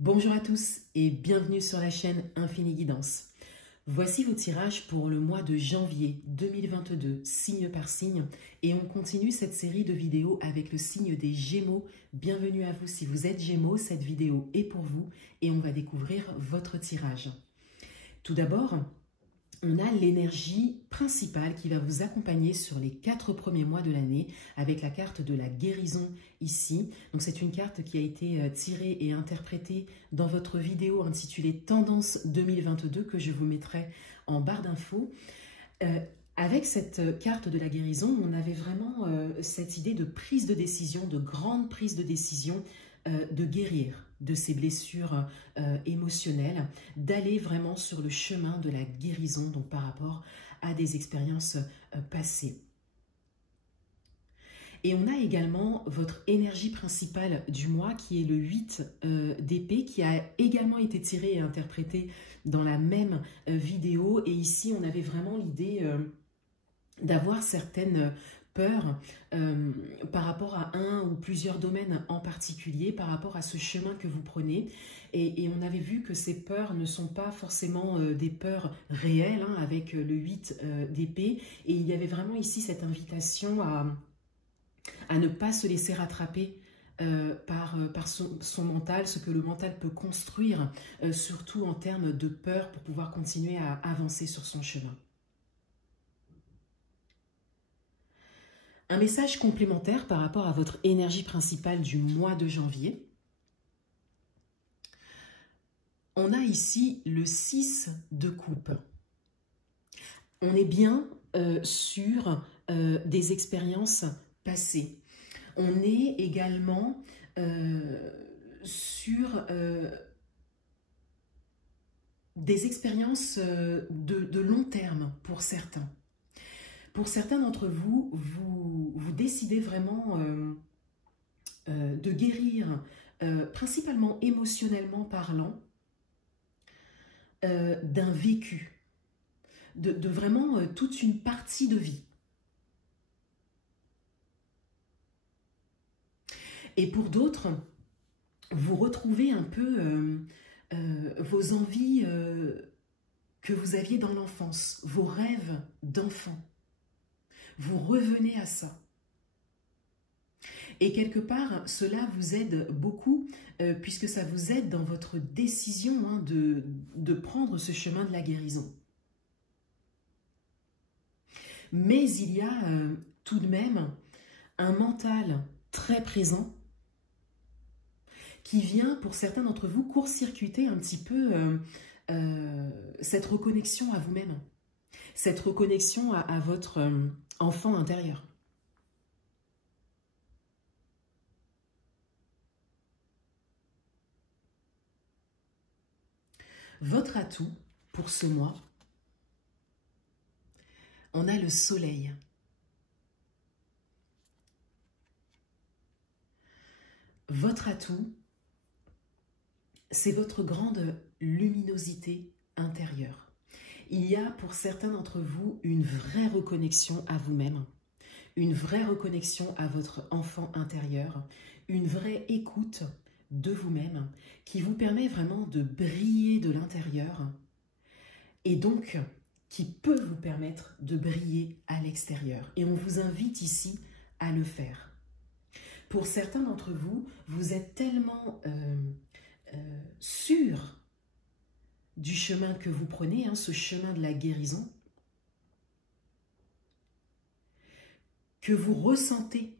Bonjour à tous et bienvenue sur la chaîne Infini Guidance. Voici vos tirages pour le mois de janvier 2022, signe par signe, et on continue cette série de vidéos avec le signe des Gémeaux. Bienvenue à vous si vous êtes Gémeaux, cette vidéo est pour vous et on va découvrir votre tirage. Tout d'abord, on a l'énergie principale qui va vous accompagner sur les 4 premiers mois de l'année avec la carte de la guérison ici. Donc c'est une carte qui a été tirée et interprétée dans votre vidéo intitulée Tendance 2022 que je vous mettrai en barre d'infos. Avec cette carte de la guérison, on avait vraiment cette idée de prise de décision, de grande prise de décision, de guérir de ces blessures émotionnelles, d'aller vraiment sur le chemin de la guérison, donc par rapport à des expériences passées. Et on a également votre énergie principale du mois qui est le 8 d'épée, qui a également été tiré et interprété dans la même vidéo. Et ici, on avait vraiment l'idée d'avoir certaines peurs par rapport à un ou plusieurs domaines en particulier, par rapport à ce chemin que vous prenez. Et on avait vu que ces peurs ne sont pas forcément des peurs réelles, hein, avec le 8 d'épée. Et il y avait vraiment ici cette invitation à ne pas se laisser rattraper par son mental, ce que le mental peut construire, surtout en termes de peur, pour pouvoir continuer à avancer sur son chemin. Un message complémentaire par rapport à votre énergie principale du mois de janvier. On a ici le 6 de coupe. On est bien sur des expériences passées. On est également sur des expériences de long terme pour certains. Pour certains d'entre vous, vous décidez vraiment de guérir, principalement émotionnellement parlant, d'un vécu, de vraiment toute une partie de vie. Et pour d'autres, vous retrouvez un peu vos envies que vous aviez dans l'enfance, vos rêves d'enfant. Vous revenez à ça. Et quelque part, cela vous aide beaucoup, puisque ça vous aide dans votre décision, hein, de prendre ce chemin de la guérison. Mais il y a tout de même un mental très présent qui vient, pour certains d'entre vous, court-circuiter un petit peu cette reconnexion à vous-même, cette reconnexion à votre enfant intérieur. Votre atout pour ce mois, on a le soleil. Votre atout, c'est votre grande luminosité intérieure. Il y a pour certains d'entre vous une vraie reconnexion à vous-même, une vraie reconnexion à votre enfant intérieur, une vraie écoute de vous-même qui vous permet vraiment de briller de l'intérieur et donc qui peut vous permettre de briller à l'extérieur. Et on vous invite ici à le faire. Pour certains d'entre vous, vous êtes tellement sûrs du chemin que vous prenez, hein, ce chemin de la guérison, que vous ressentez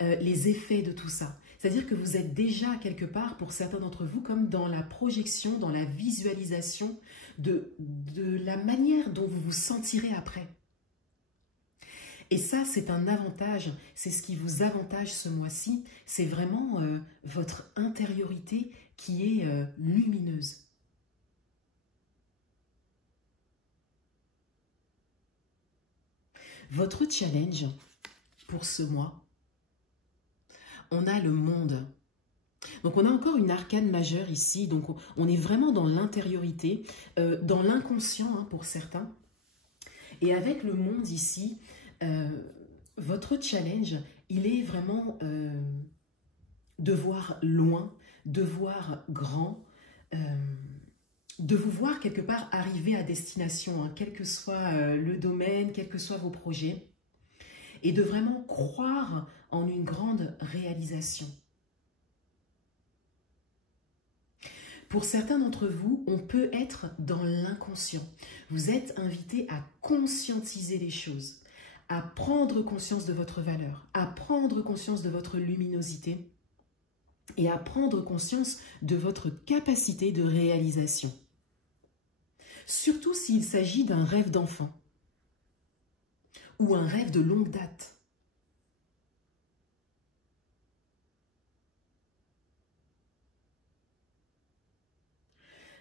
les effets de tout ça. C'est-à-dire que vous êtes déjà quelque part, pour certains d'entre vous, comme dans la projection, dans la visualisation de la manière dont vous vous sentirez après. Et ça, c'est un avantage, c'est ce qui vous avantage ce mois-ci, c'est vraiment votre intériorité qui est lumineuse. Votre challenge pour ce mois, on a le monde. Donc on a encore une arcane majeure ici, donc on est vraiment dans l'intériorité, dans l'inconscient, hein, pour certains. Et avec le monde ici, votre challenge, il est vraiment de voir loin, de voir grand, de vous voir quelque part arriver à destination, hein, quel que soit le domaine, quels que soient vos projets, et de vraiment croire en une grande réalisation. Pour certains d'entre vous, on peut être dans l'inconscient. Vous êtes invité à conscientiser les choses, à prendre conscience de votre valeur, à prendre conscience de votre luminosité et à prendre conscience de votre capacité de réalisation. Surtout s'il s'agit d'un rêve d'enfant ou un rêve de longue date.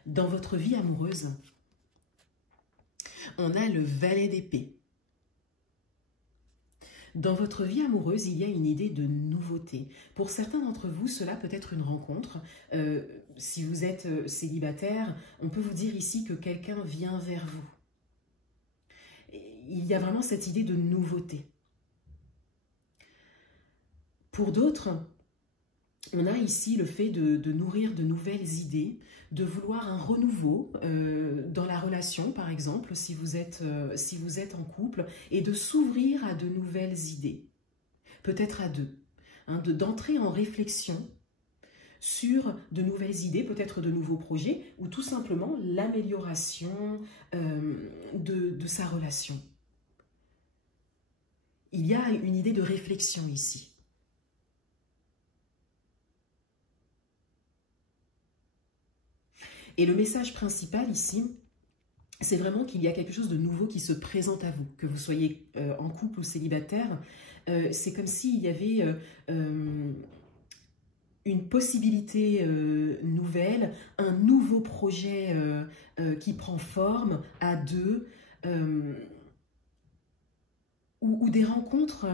Dans votre vie amoureuse, on a le valet d'épée. Dans votre vie amoureuse, il y a une idée de nouveauté. Pour certains d'entre vous, cela peut être une rencontre. Si vous êtes célibataire, on peut vous dire ici que quelqu'un vient vers vous. Il y a vraiment cette idée de nouveauté. Pour d'autres, on a ici le fait de nourrir de nouvelles idées, de vouloir un renouveau dans la relation, par exemple, si vous êtes en couple, et de s'ouvrir à de nouvelles idées, peut-être à deux, hein, d'entrer en réflexion sur de nouvelles idées, peut-être de nouveaux projets, ou tout simplement l'amélioration de sa relation. Il y a une idée de réflexion ici. Et le message principal ici, c'est vraiment qu'il y a quelque chose de nouveau qui se présente à vous, que vous soyez en couple ou célibataire. C'est comme s'il y avait une possibilité nouvelle, un nouveau projet qui prend forme à deux, ou des rencontres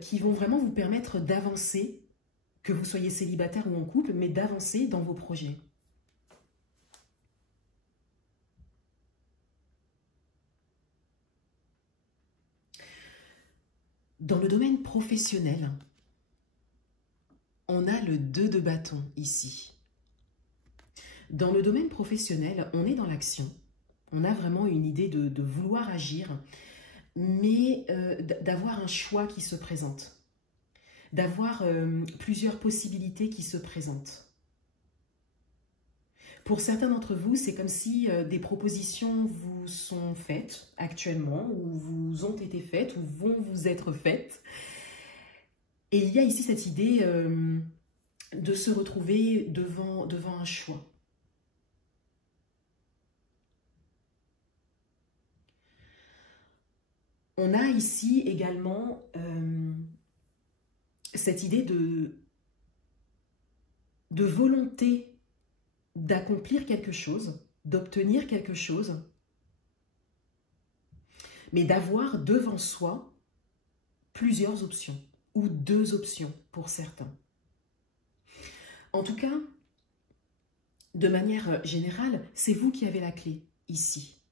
qui vont vraiment vous permettre d'avancer, que vous soyez célibataire ou en couple, mais d'avancer dans vos projets. Dans le domaine professionnel, on a le 2 de bâton ici. Dans le domaine professionnel, on est dans l'action. On a vraiment une idée de vouloir agir, mais d'avoir un choix qui se présente, d'avoir plusieurs possibilités qui se présentent. Pour certains d'entre vous, c'est comme si des propositions vous sont faites actuellement, ou vous ont été faites, ou vont vous être faites. Et il y a ici cette idée de se retrouver devant un choix. On a ici également cette idée de volonté d'accomplir quelque chose, d'obtenir quelque chose, mais d'avoir devant soi plusieurs options, ou 2 options pour certains. En tout cas, de manière générale, c'est vous qui avez la clé ici.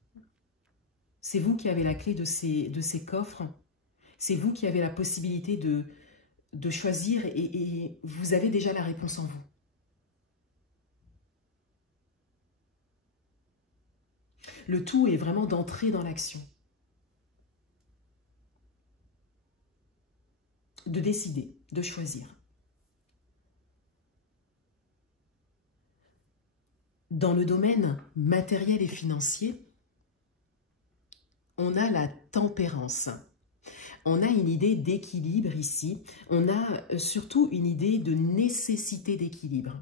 C'est vous qui avez la clé de ces coffres. C'est vous qui avez la possibilité de choisir et vous avez déjà la réponse en vous. Le tout est vraiment d'entrer dans l'action. De décider, de choisir. Dans le domaine matériel et financier, on a la tempérance. On a une idée d'équilibre ici. On a surtout une idée de nécessité d'équilibre.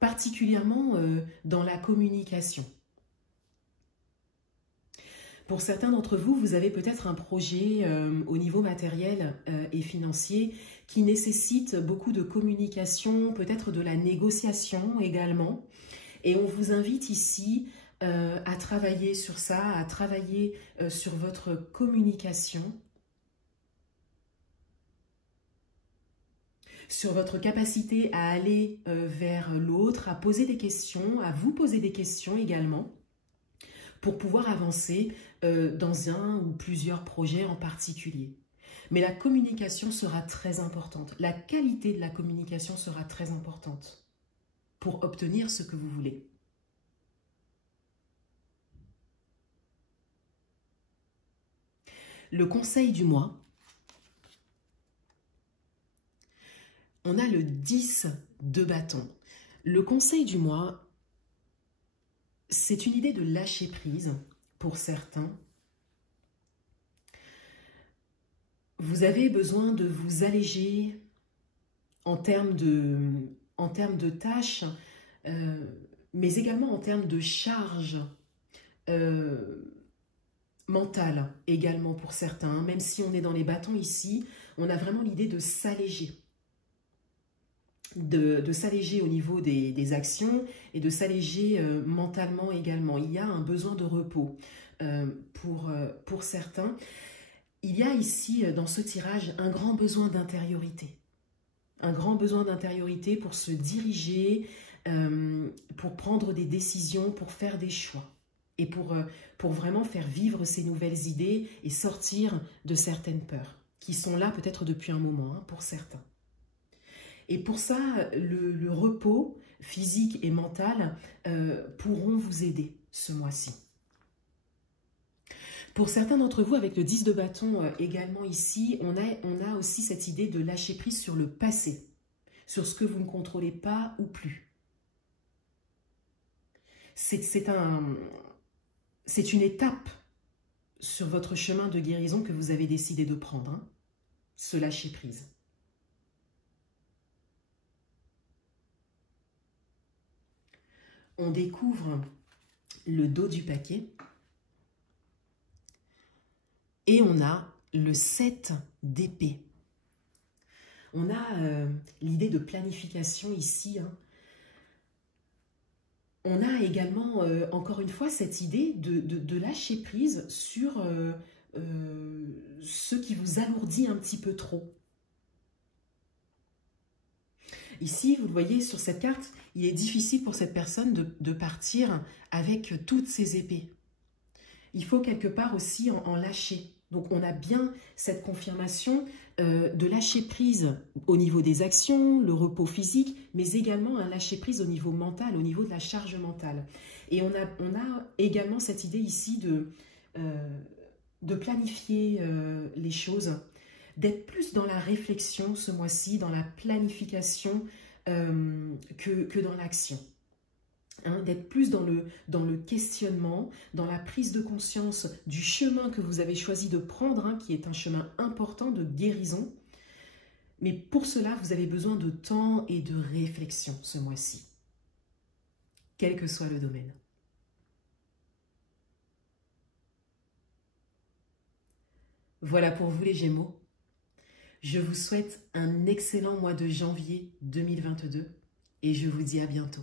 Particulièrement dans la communication. Pour certains d'entre vous, vous avez peut-être un projet au niveau matériel et financier qui nécessite beaucoup de communication, peut-être de la négociation également. Et on vous invite ici à travailler sur ça, à travailler sur votre communication, sur votre capacité à aller vers l'autre, à poser des questions, à vous poser des questions également, pour pouvoir avancer dans un ou plusieurs projets en particulier. Mais la communication sera très importante. La qualité de la communication sera très importante pour obtenir ce que vous voulez. Le conseil du mois, on a le 10 de bâton. Le conseil du mois, c'est une idée de lâcher prise pour certains. Vous avez besoin de vous alléger en termes de tâches, mais également en termes de charge mentale également pour certains. Même si on est dans les bâtons ici, on a vraiment l'idée de s'alléger. De s'alléger au niveau des actions et de s'alléger mentalement également. Il y a un besoin de repos pour certains. Il y a ici, dans ce tirage, un grand besoin d'intériorité. Un grand besoin d'intériorité pour se diriger, pour prendre des décisions, pour faire des choix. Et pour vraiment faire vivre ces nouvelles idées et sortir de certaines peurs, qui sont là peut-être depuis un moment, hein, pour certains. Et pour ça, le repos physique et mental pourront vous aider ce mois-ci. Pour certains d'entre vous, avec le 10 de bâton également ici, on a aussi cette idée de lâcher prise sur le passé, sur ce que vous ne contrôlez pas ou plus. C'est une étape sur votre chemin de guérison que vous avez décidé de prendre, hein, ce lâcher prise. On découvre le dos du paquet et on a le 7 d'épée. On a l'idée de planification ici. Hein. On a également, encore une fois, cette idée de lâcher prise sur ce qui vous alourdit un petit peu trop. Ici, vous le voyez sur cette carte, il est difficile pour cette personne de partir avec toutes ses épées. Il faut quelque part aussi en lâcher. Donc on a bien cette confirmation de lâcher prise au niveau des actions, le repos physique, mais également un lâcher prise au niveau mental, au niveau de la charge mentale. Et on a également cette idée ici de planifier les choses, d'être plus dans la réflexion ce mois-ci, dans la planification que dans l'action. Hein, d'être plus dans le questionnement, dans la prise de conscience du chemin que vous avez choisi de prendre, hein, qui est un chemin important de guérison. Mais pour cela, vous avez besoin de temps et de réflexion ce mois-ci, quel que soit le domaine. Voilà pour vous les Gémeaux. Je vous souhaite un excellent mois de janvier 2022 et je vous dis à bientôt.